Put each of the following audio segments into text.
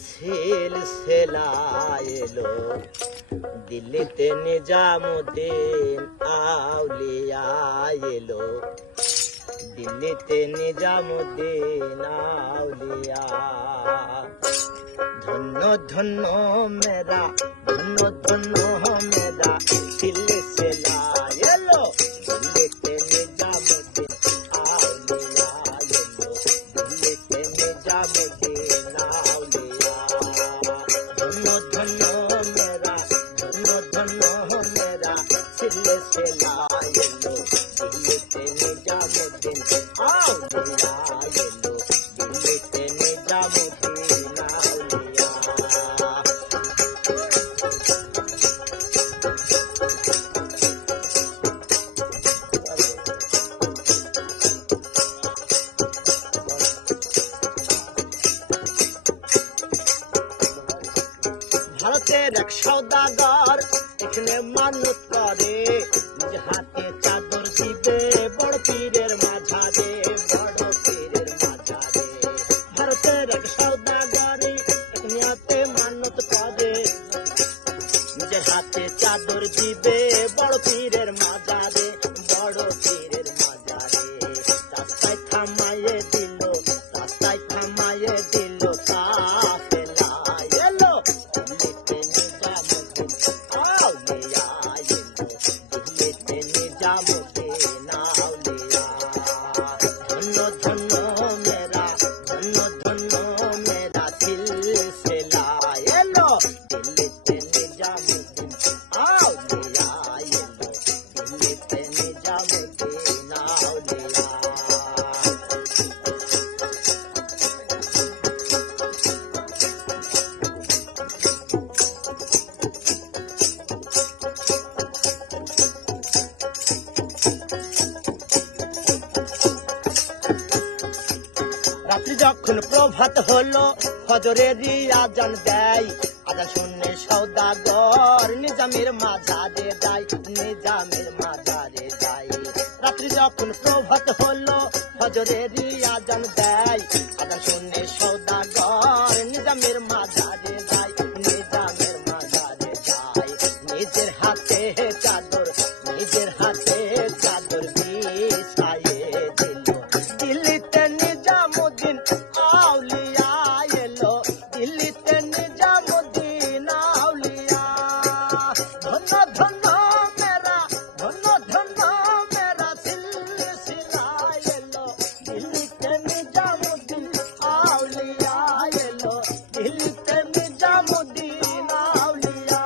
সিলসিলা এলো দিল্লিতে নিজামুদ্দিন আউলিয়া এলো দিল্লিতে নিজামুদ্দিন আউলিয়া ধন্য ধন্য মেরা ধন্য ধন্য মেরা সিলসিলা এলো দিল্লিতে নিজামুদ্দিন আউলিয়া এলো দিল্লিতে নিজামুদ্দিন আউলিয়া ধন্য ধন্য মেরা ধন্য ধন্য মেরা সিলসিলা এলো দিল্লিতে নিজামুদ্দিন আউলিয়া এলো দিল্লিতে নিজামুদ্দিন আউলিয়া ভারতের এক সওদাগর এখানে মানত করে নিজ হাতে চাদর দিবে বড় পীরের মাঝারে বড় পীরের মাঝারে ভারতের এক সওদাগর এখানে হাতে মানত করে নিজ হাতে চাদর দিবে বড় পীরের মাঝারে বড় পীরের মাঝারে রাস্তায় থামাইয়ে দিল রাস্তায় থামাইয়ে দিল কাফেলা এলো দিল্লিতে নিজামুদ্দিন আউলিয়া এলো দিল্লিতে নিজামুদ্দিন আউলিয়া ধন্য ধন্য মেরা ধন্য ধন্য মেরা সিলসিলা এলো দিল্লিতে নিজামুদ্দিন আউলিয়া এলো দিল্লিতে নিজামুদ্দিন আউলিয়া রাত্রি যখন প্রভাত হলো ফজরেরই আজান দেয় আজান শুনে সওদাগর নিজামের মাঝারে যায় নিজামের মাঝারে যায় রাত্রি যখন প্রভাত হলো ফজরেরই আজান দেয় আজান শুনে সওদাগর নিজামের মাঝারে যায় নিজামের মাঝারে যায় নিজের হাতে চাদর নিজের হাতে চাদর বিছায়ে দিল দিল্লিতে নিজামুদ্দিন আউলিয়া এলো দিল্লিতে নিজামুদ্দিন আউলিয়া ধন্য ধন্য মেরা ধন্য ধন্য মেরা সিলসিলা এলো দিল্লিতে নিজামুদ্দিন আউলিয়া এলো দিল্লিতে নিজামুদ্দিন আউলিয়া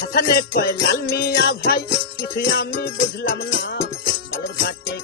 হাসানে কয় লাল মিয়া ভাই কিছুই আমি বুঝলাম না বালুর ঘাটে